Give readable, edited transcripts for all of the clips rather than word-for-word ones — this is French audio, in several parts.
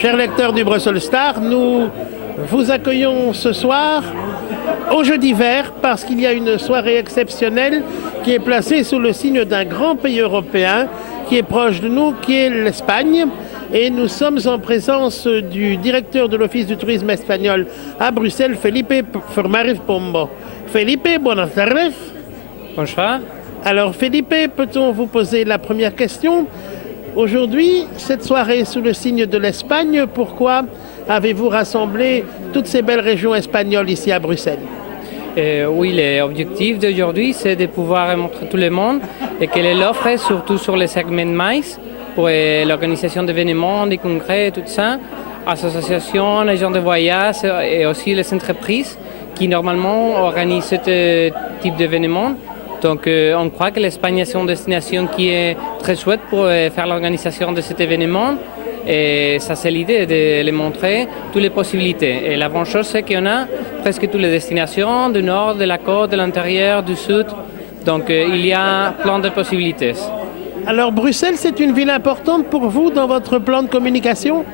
Chers lecteurs du Brussels Star, nous vous accueillons ce soir au Jeudi Vert parce qu'il y a une soirée exceptionnelle qui est placée sous le signe d'un grand pays européen qui est proche de nous, qui est l'Espagne. Et nous sommes en présence du directeur de l'Office du tourisme espagnol à Bruxelles, Felipe Formariz Pombo. Felipe, buenas tardes. Bonjour. Alors Felipe, peut-on vous poser la première question? Aujourd'hui, cette soirée sous le signe de l'Espagne, pourquoi avez-vous rassemblé toutes ces belles régions espagnoles ici à Bruxelles? Oui, l'objectif d'aujourd'hui, c'est de pouvoir montrer tout le monde et quelle est l'offre, surtout sur les segments MICE, pour l'organisation d'événements, des congrès, tout ça, associations, agents de voyage et aussi les entreprises qui normalement organisent ce type d'événements. Donc on croit que l'Espagne est une destination qui est très chouette pour faire l'organisation de cet événement. Et ça, c'est l'idée de les montrer toutes les possibilités. Et la bonne chose, c'est qu'on a presque toutes les destinations, du nord, de la côte, de l'intérieur, du sud. Donc il y a plein de possibilités. Alors Bruxelles, c'est une ville importante pour vous dans votre plan de communication?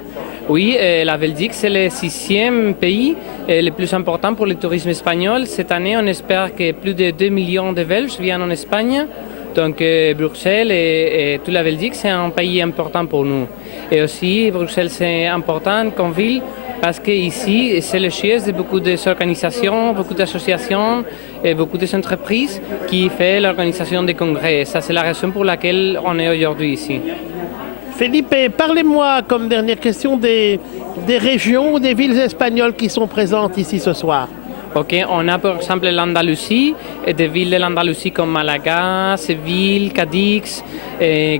Oui, la Belgique, c'est le 6e pays le plus important pour le tourisme espagnol. Cette année, on espère que plus de 2 millions de Belges viennent en Espagne. Donc Bruxelles et toute la Belgique, c'est un pays important pour nous. Et aussi, Bruxelles, c'est important comme ville parce qu'ici, c'est le siège de beaucoup d'organisations, beaucoup d'associations et beaucoup d'entreprises qui font l'organisation des congrès. Ça, c'est la raison pour laquelle on est aujourd'hui ici. Felipe, parlez-moi comme dernière question des régions ou des villes espagnoles qui sont présentes ici ce soir. Ok, on a par exemple l'Andalousie, et des villes de l'Andalousie comme Malaga, Séville, Cadix,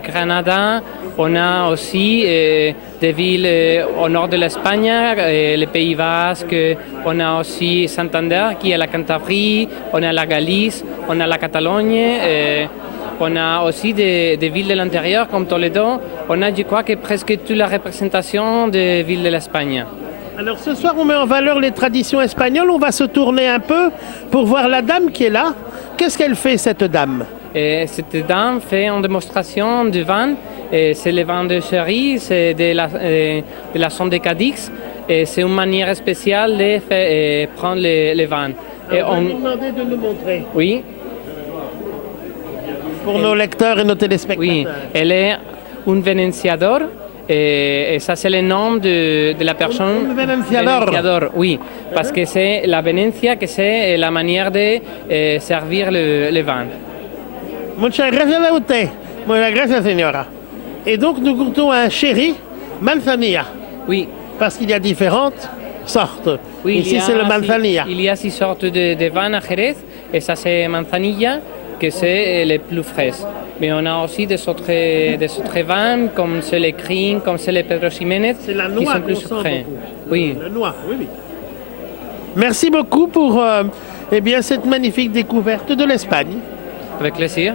Granada. On a aussi des villes au nord de l'Espagne, les Pays Basques. On a aussi Santander qui est la Cantabrie, on a la Galice, on a la Catalogne. On a aussi des villes de l'intérieur comme Toledo. On a, je crois, que presque toute la représentation des villes de l'Espagne. Alors ce soir, on met en valeur les traditions espagnoles. On va se tourner un peu pour voir la dame qui est là. Qu'est-ce qu'elle fait, cette dame? Cette dame fait une démonstration du vin. C'est le vin de cerise de la zone de Cadix. C'est une manière spéciale de prendre le vin. On va lui demander de nous montrer. Oui. Pour nos lecteurs et nos téléspectateurs. Oui, elle est un venenciador. Et ça, c'est le nom de la personne. Un venenciador. Oui, parce que c'est la Venecia, que c'est la manière de servir le vin. Muchas gracias a usted. Muchas gracias, señora. Et donc, nous goûtons un sherry manzanilla. Oui. Parce qu'il y a différentes sortes. Oui, ici, c'est le manzanilla. Il y a 6 sortes de vin à Jerez, et ça, c'est manzanilla, que c'est les plus frais. Mais on a aussi des autres vins, comme c'est les Crin, comme c'est les Pedro Ximénez, qui sont plus frais. Oui. La noix, oui, oui. Merci beaucoup pour cette magnifique découverte de l'Espagne. Avec plaisir.